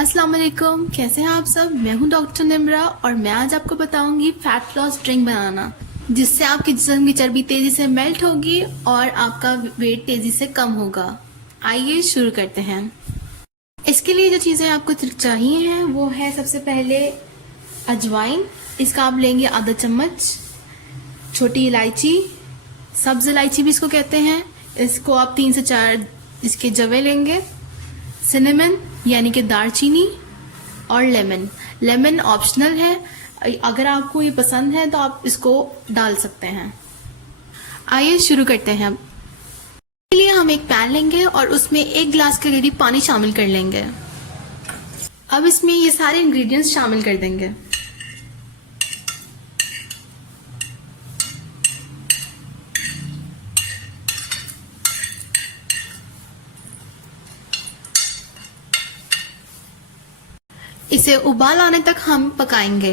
अस्सलाम वालेकुम, कैसे हैं आप सब। मैं हूं डॉक्टर निम्रा और मैं आज आपको बताऊंगी फैट लॉस ड्रिंक बनाना, जिससे आपके जिस्म की चर्बी तेजी से मेल्ट होगी और आपका वेट तेजी से कम होगा। आइए शुरू करते हैं। इसके लिए जो चीज़ें आपको चाहिए हैं वो है सबसे पहले अजवाइन। इसका आप लेंगे आधा चम्मच। छोटी इलायची, सब्ज इलायची भी इसको कहते हैं, इसको आप 3 से 4 इसके जवे लेंगे। सिनेमन यानी कि दालचीनी और लेमन ऑप्शनल है, अगर आपको ये पसंद है तो आप इसको डाल सकते हैं। आइए शुरू करते हैं। इसके लिए हम एक पैन लेंगे और उसमें 1 गिलास के करीब पानी शामिल कर लेंगे। अब इसमें ये सारे इंग्रेडिएंट्स शामिल कर देंगे। इसे उबाल आने तक हम पकाएंगे।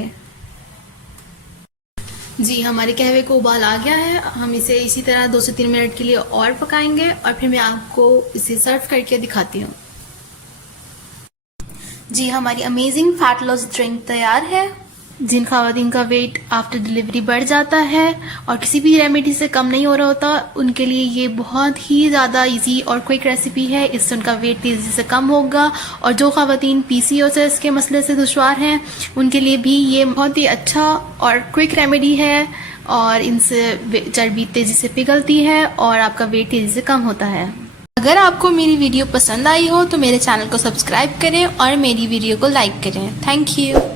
जी, हमारे कहवे को उबाल आ गया है। हम इसे इसी तरह 2 से 3 मिनट के लिए और पकाएंगे और फिर मैं आपको इसे सर्व करके दिखाती हूँ। जी, हमारी अमेजिंग फैट लॉस ड्रिंक तैयार है। जिन ख़वातीन का वेट आफ्टर डिलीवरी बढ़ जाता है और किसी भी रेमेडी से कम नहीं हो रहा होता, उनके लिए ये बहुत ही ज़्यादा इजी और क्विक रेसिपी है। इससे उनका वेट तेज़ी से कम होगा। और जो ख़वातीन PCOS के मसले से दुश्वार हैं, उनके लिए भी ये बहुत ही अच्छा और क्विक रेमेडी है और इनसे चर्बी तेज़ी से पिघलती है और आपका वेट तेज़ी से कम होता है। अगर आपको मेरी वीडियो पसंद आई हो तो मेरे चैनल को सब्सक्राइब करें और मेरी वीडियो को लाइक करें। Thank you.